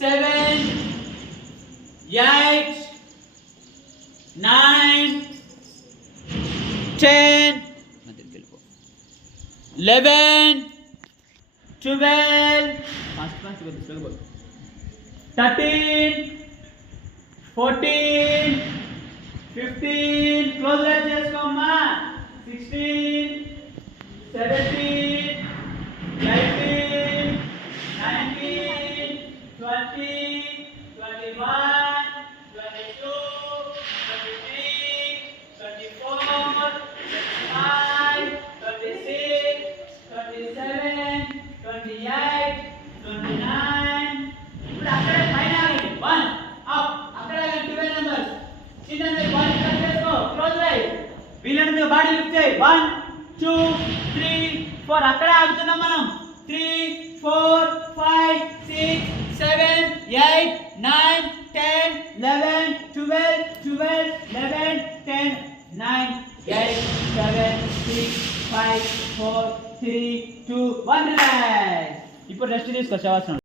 Seven eight nine ten eleven twelve fast fast slow thirteen fourteen fifteen close right చేసుకోమ్మా. Sixteen seventeen 20, 21, 22, 23, 24, 25, 26, 27, 28, 29. Put after finally 1 up. After I can 12 numbers. See them with 1 let's go. Close eyes. Wheel and the body lift it. 1, 2, 3, 4. After I have the number 3, 4. Eight nine ten eleven twelve twelve eleven ten nine eight seven six five four three two one ఇప్పుడు rest తీసుకో శవాసనం